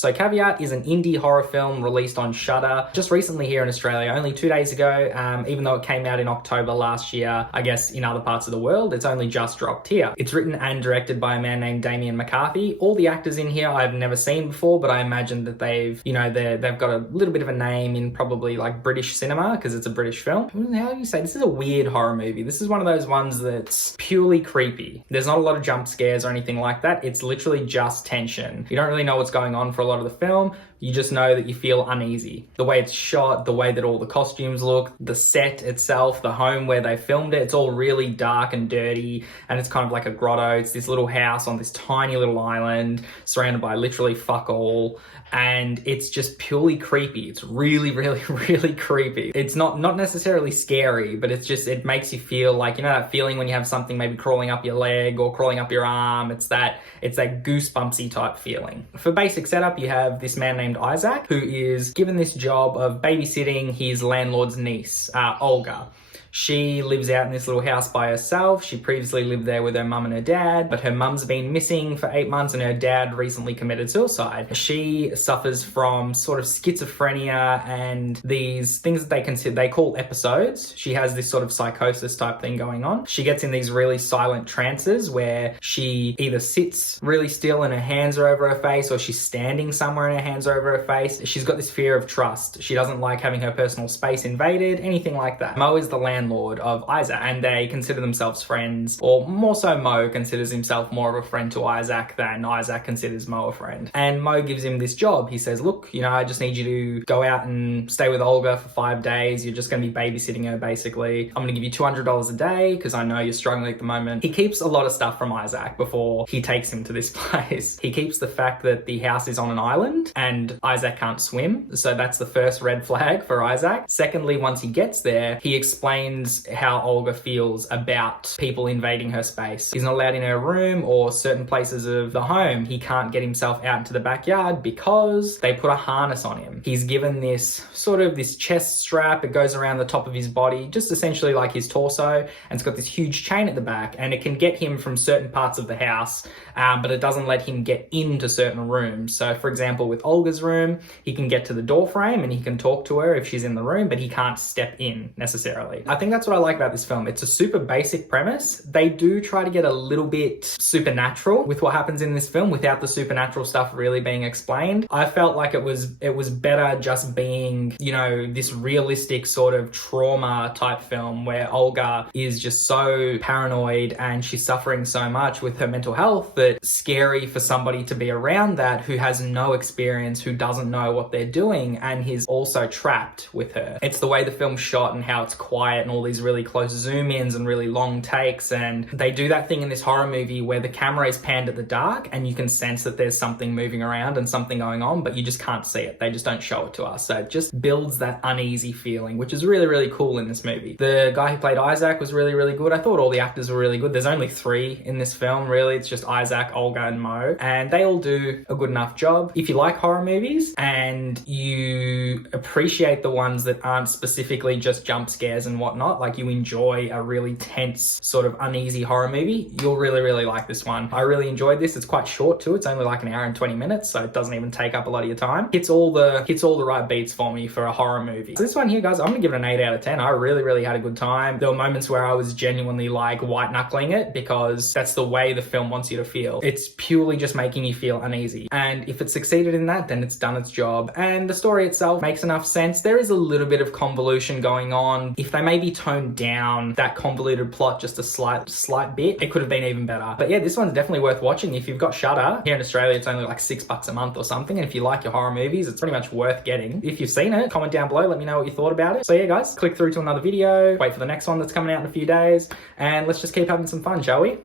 So Caveat is an indie horror film released on Shudder just recently here in Australia, only 2 days ago. Even though it came out in October last year, I guess in other parts of the world, it's only just dropped here. It's written and directed by a man named Damien McCarthy. All the actors in here I've never seen before, but I imagine that they've got a little bit of a name in probably like British cinema because it's a British film. How do you say? This is a weird horror movie. This is one of those ones that's purely creepy. There's not a lot of jump scares or anything like that. It's literally just tension. You don't really know what's going on for a lot of the film. You just know that you feel uneasy. The way it's shot, the way that all the costumes look, the set itself, the home where they filmed it, it's all really dark and dirty, and it's kind of like a grotto. It's this little house on this tiny little island surrounded by literally fuck all, and it's just purely creepy. It's really, really, really creepy. It's not necessarily scary, but it makes you feel like, you know, that feeling when you have something maybe crawling up your leg or crawling up your arm. It's that goosebumpsy type feeling. For basic setup, you have this man named Isaac, who is given this job of babysitting his landlord's niece, Olga. She lives out in this little house by herself. She previously lived there with her mum and her dad, but her mum's been missing for 8 months and her dad recently committed suicide. She suffers from sort of schizophrenia and these things that they call episodes. She has this sort of psychosis type thing going on. She gets in these really silent trances where she either sits really still and her hands are over her face, or she's standing somewhere and her hands are over her face. She's got this fear of trust. She doesn't like having her personal space invaded, anything like that. Mo is the landlord of Isaac, and they consider themselves friends, or more so Mo considers himself more of a friend to Isaac than Isaac considers Mo a friend. And Mo gives him this job. He says, look, you know, I just need you to go out and stay with Olga for 5 days. You're just going to be babysitting her, basically. I'm going to give you $200 a day because I know you're struggling at the moment. He keeps a lot of stuff from Isaac before he takes him to this place. He keeps the fact that the house is on an island and Isaac can't swim, so that's the first red flag for Isaac. Secondly, once he gets there, he explains how Olga feels about people invading her space. He's not allowed in her room or certain places of the home. He can't get himself out into the backyard because they put a harness on him. He's given this chest strap. It goes around the top of his body, just essentially like his torso, and it's got this huge chain at the back, and it can get him from certain parts of the house, but it doesn't let him get into certain rooms. So for example, with Olga's room, he can get to the door frame and he can talk to her if she's in the room, but he can't step in necessarily. I think that's what I like about this film. It's a super basic premise. They do try to get a little bit supernatural with what happens in this film without the supernatural stuff really being explained. I felt like it was better just being, you know, this realistic sort of trauma type film where Olga is just so paranoid and she's suffering so much with her mental health that it's scary for somebody to be around that who has no experience, who doesn't know what they're doing, and is also trapped with her. It's the way the film's shot and how it's quiet and all these really close zoom-ins and really long takes, and they do that thing in this horror movie where the camera is panned at the dark and you can sense that there's something moving around and something going on, but you just can't see it. They just don't show it to us. So it just builds that uneasy feeling, which is really, really cool in this movie. The guy who played Isaac was really, really good. I thought all the actors were really good. There's only 3 in this film, really. It's just Isaac, Olga, and Mo, and they all do a good enough job. If you like horror movies and you appreciate the ones that aren't specifically just jump scares and whatnot, like you enjoy a really tense sort of uneasy horror movie, you'll really, really like this one. I really enjoyed this. It's quite short too. It's only like 1 hour and 20 minutes, so it doesn't even take up a lot of your time. Hits all the right beats for me for a horror movie. So this one here, guys, I'm gonna give it an 8 out of 10. I really, really had a good time. There were moments where I was genuinely like white knuckling it because that's the way the film wants you to feel. It's purely just making you feel uneasy. And if it succeeded in that, then it's done its job. And the story itself makes enough sense. There is a little bit of convolution going on. If they maybe toned down that convoluted plot just a slight bit, it could have been even better. But yeah, this one's definitely worth watching. If you've got Shudder, here in Australia, it's only like $6 a month or something. And if you like your horror movies, it's pretty much worth getting. If you've seen it, comment down below, let me know what you thought about it. So yeah, guys, click through to another video, wait for the next one that's coming out in a few days, and let's just keep having some fun, shall we?